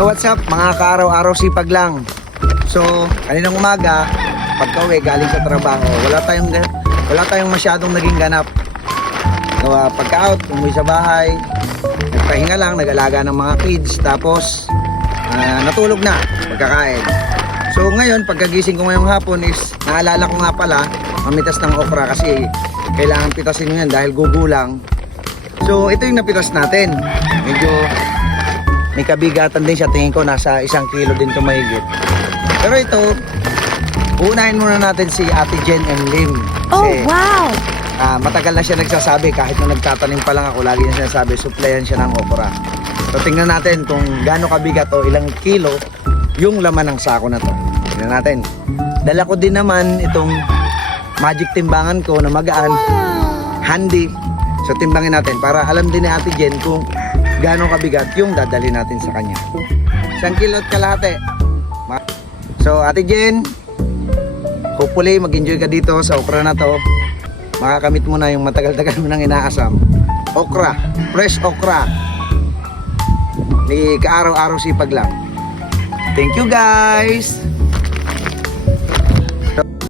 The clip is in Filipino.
Hello, what's up mga kaaraw-araw sipag lang. So, kaninang umaga, pagka-uwi galing sa trabaho, wala tayong masyadong naging ganap. So, pagka-out, umuwi sa bahay, nagpahinga lang, nag-alaga ng mga kids, tapos natulog na, pagkakain. So, ngayon, pagkagising ko ngayong hapon is, naalala ko nga pala, mamitas ng okra kasi kailangan pitasin mo yan dahil gugulang. So, ito yung napitas natin. Medyo may kabigatan din siya, tingin ko nasa 1 kilo din ito mahigit. Pero ito, unahin muna natin si Ate Jen and Lim. Oh, wow! Matagal na siya nagsasabi, kahit nung nagtatanim pa lang ako, lagi niya sinasabi, supplyan siya ng okra. So tingnan natin kung gaano kabigat o ilang kilo yung laman ng sako na to. Tingnan natin. Dala ko din naman itong magic timbangan ko na magaan, handy. So timbangin natin para alam din ni Ate Jen kung gaano kabigat yung dadali natin sa kanya. 1 kilo at kalahati. So Ate Jen, hopefully mag-enjoy ka dito sa okra na to. Makakamit mo na yung matagal-tagal mo nang inaasam. Okra, fresh okra. Ni kaaraw-araw sipag lang. Thank you guys!